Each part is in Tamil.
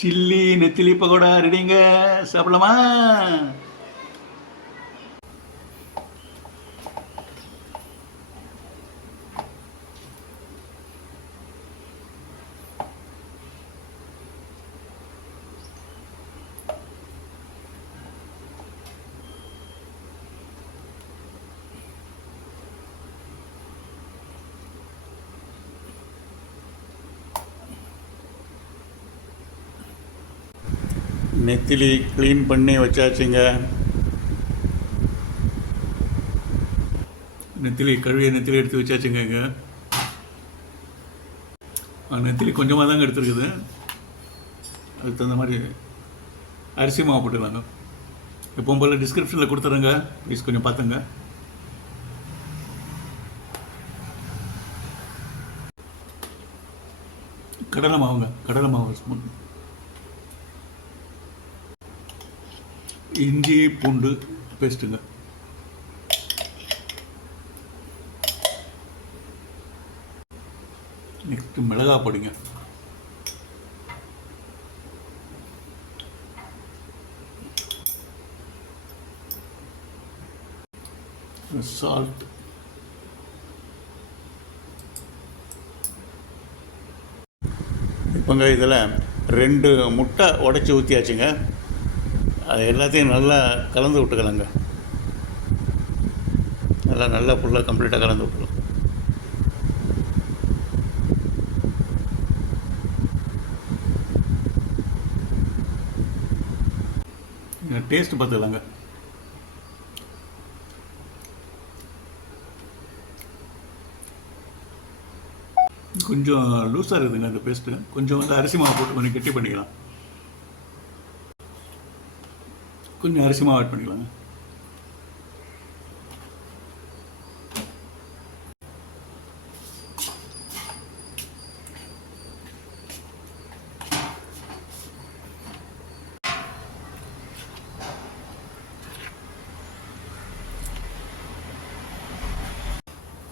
சில்லி நெத்திலி பகோடா ரெடிங்க. சாப்பிடலாமா? நெத்திலி க்ளீன் பண்ணி வச்சாச்சுங்க. நெத்திலி கழுவிய நெத்திலி எடுத்து வச்சாச்சுங்க இங்கே ஆ, நெத்திலி கொஞ்சமாக தாங்க எடுத்துருக்குது. அதுக்கு தகுந்த மாதிரி அரிசி மாவு போட்டுக்கலாங்க. எப்பவும் போல் டிஸ்கிரிப்ஷனில் கொடுத்துருங்க ப்ளீஸ் கொஞ்சம் பார்த்துங்க. கடலை மாவுங்க. கடலை மாவு ஸ்பூன் இஞ்சி பூண்டு பேஸ்ட்டுங்க. நெக்ஸ்ட் மிளகா பொடிங்க. சால்ட். இப்போங்க இதில் ரெண்டு முட்டை உடச்சி ஊற்றியாச்சுங்க அது எல்லாத்தையும் நல்லா கலந்து விட்டுக்கலாங்க. நல்லா நல்லா ஃபுல்லாக கம்ப்ளீட்டாக கலந்து விட்டுக்கலாம் டேஸ்ட்டு பார்த்துக்கலாங்க. கொஞ்சம் லூஸாக இருக்குதுங்க அந்த பேஸ்ட்டு கொஞ்சம் வந்து அரிசி மாவு போட்டு கொஞ்சம் கெட்டி பண்ணிக்கலாம். கொஞ்சம் அரிசி மாவு ஆட் பண்ணிக்கலாங்க.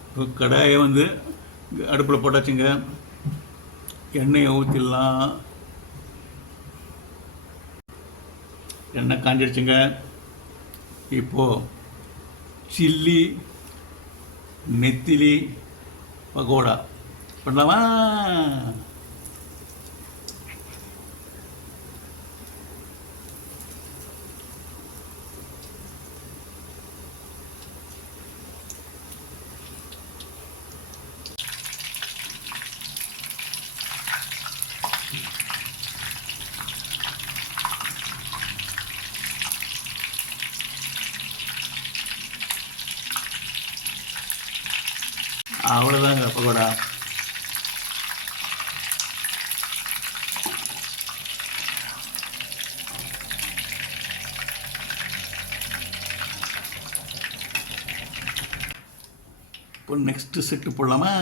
இப்போ கடாயை வந்து அடுப்பில் போட்டாச்சுங்க. எண்ணெயை ஊற்றிடலாம் எண்ணெய் காஞ்சிடுச்சுங்க இப்போது சில்லி நெத்திலி பகோடா. பண்ணலாமா? அவ்வளோதாங்க பகோடா. இப்போ நெக்ஸ்ட்டு செட்டு போடலாமா?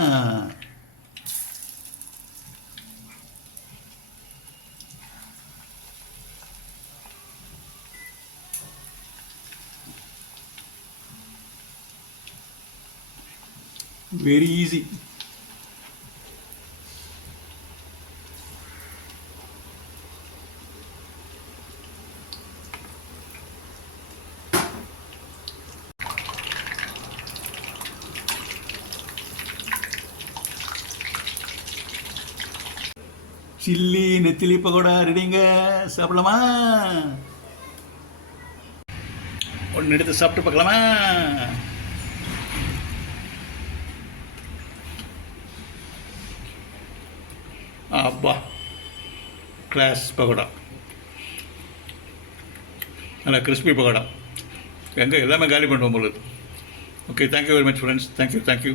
வெரி ஈஸி சில்லி நெத்திலி பகோடா ரெடிங்க. சாப்பிடலாமா? ஒன்று எடுத்து சாப்பிட்டு பார்க்கலாமா? கிளாஸ் பகோடா. நல்லா கிறிஸ்பி பகோடா. எங்கே எல்லாமே காலி பண்ணுவோம் உங்களுக்கு okay thank you very much friends thank you thank you